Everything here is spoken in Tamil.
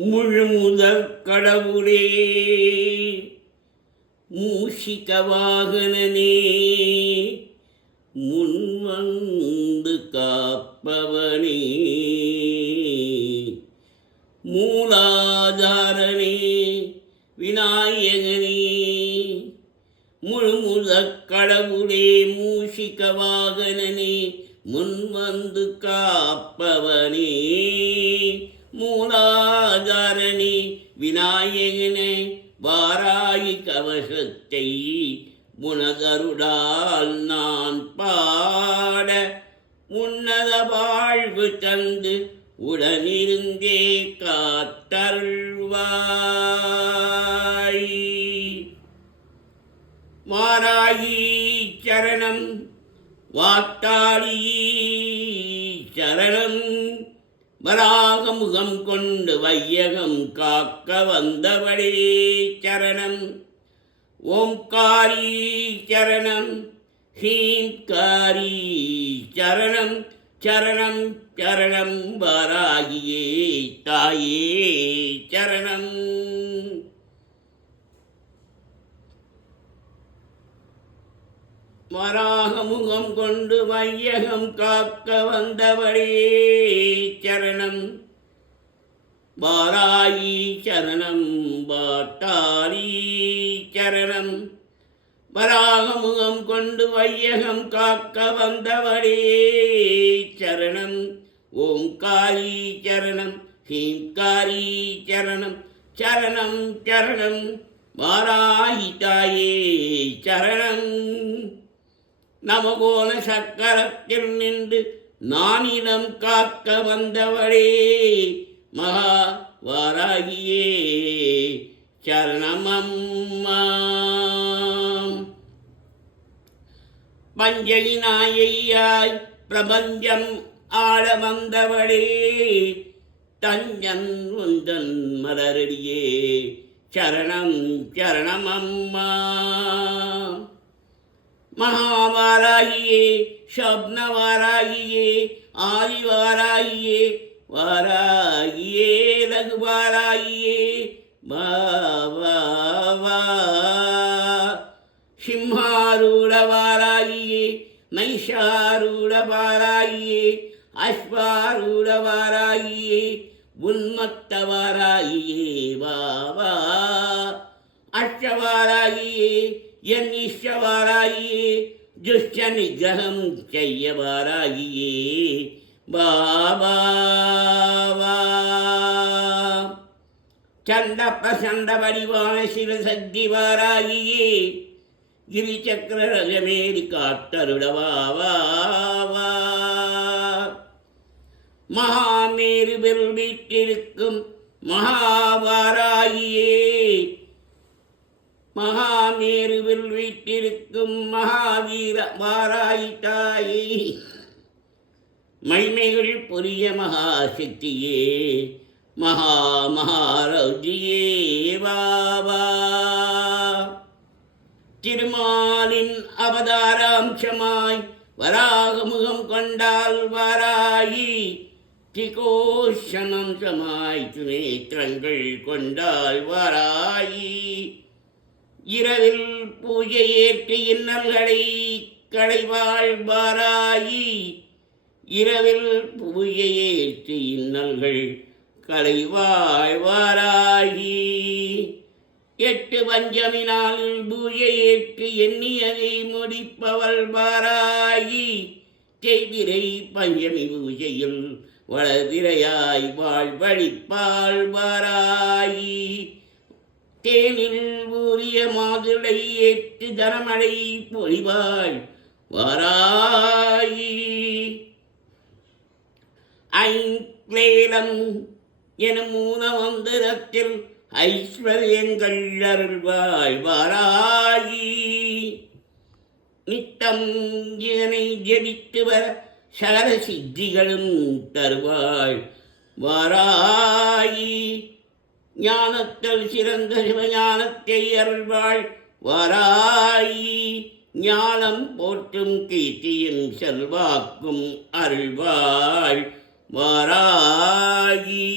முழுமுதற் கடவுளே, மூஷிக வாகனனே, முன்வந்து காப்பவனே, மூலாதாரனே, விநாயகனே, முழுமுதற் கடவுளே, மூஷிக வாகனனே, முன்வந்து காப்பவனே, மூலாதாரனே, விநாயகனே, வாராயி கவசத்தை உனதருளால் நான் பாட உன்னத வாழ்வு தந்து உடனிருந்தே காத்தருள்வாய். வாராயி சரணம், வாட்டாளி சரணம், வராக முகம் கொண்டு வையகம் காக்க வந்தவளே சரணம். ஓம்காரி சரணம், ஹீம்காரி சரணம், சரணம் சரணம், வாராகியே தாயே சரணம். வராக முகம் கொண்டு வையகம் காக்க வந்தவளே சரணம். வாராயி சரணம், வாட்டாளி சரணம், வராக முகம் கொண்டு வையகம் காக்க வந்தவளே சரணம். ஓம்காரி சரணம், ஹீம்காரி சரணம், சரணம் சரணம், வாராயி தாயே சரணம். நவகோண சக்கரத்தில் நின்று நானிடம் காக்க வந்தவளே மகா வாராகியே சரணமம்மா. பஞ்சகி நாயையாய் பிரபஞ்சம் ஆள வந்தவளே தஞ்சன் உந்தன் மலரடியே சரணம் சரணமம்மா. மகாவாராகியே, ஸ்வப்னவாராகியே, ஆதிவாராகியே, வாராகியே, லகுவாராகியே, வா சிம்ஹாரூಢவாராகியே, நைஷாரூಢவாராகியே, அஸ்வாரூಢவாராகியே, உன்மத்தவாராகியே, வா அஷ்டவாராகியே, என் இஷ்டவாராகியே, துஷ்ட நிகிரகம் செய்ய வாராகியே, பாபா சண்ட பிரசண்ட வடிவான சிவசக்தி வாராகியே, கிரிச்சக்கர ரகமேறி காத்தருளவாவா. மகாமேருவில் வீட்டிருக்கும் மகாவாராகியே, மகாமேருவில் வீட்டிருக்கும் மகாவீர வாராயி தாயே, மைமைகள் புரிய மகாசக்தியே, மகாரௌஜியே வாவா. திருமாலின் அவதாராம்சமாய் வராகமுகம் கொண்டால் வாராயி, திரிகோஷணம்சமாய் துநேத்திரங்கள் கொண்டால் வாராயி, இரவில் பூஜை ஏற்று இன்னல்களை களைவாள் வாராயி, இரவில் பூஜை ஏற்று இன்னல்கள் களைவாள் வாராயி, 8 பஞ்சமினால் பூஜை ஏற்று எண்ணியதை முடிப்பவள் வாராயி, செய்திரை பஞ்சமி பூஜையில் வளதிரையாய் வாழ்வழிப்பாள் வாராயி, தேனில் ஊறிய மாதுளை ஏற்று தனமழை பொழிவாள் வாராயி, ஐக்லேலம் எனும் மூலமந்திரத்தில் ஐஸ்வர்யங்கள் அருள்வாள் வாராயி, நித்தம் இதனை ஜெபித்து வர சகல சித்திகளும் தருவாள் வாராயி, ஞானத்தில் சிறந்த சிவஞானத்தை அருள்வாள் வாராயி, ஞானம் போற்றும் கீர்த்தியும் செல்வாக்கும் அருள்வாள் வாராகி.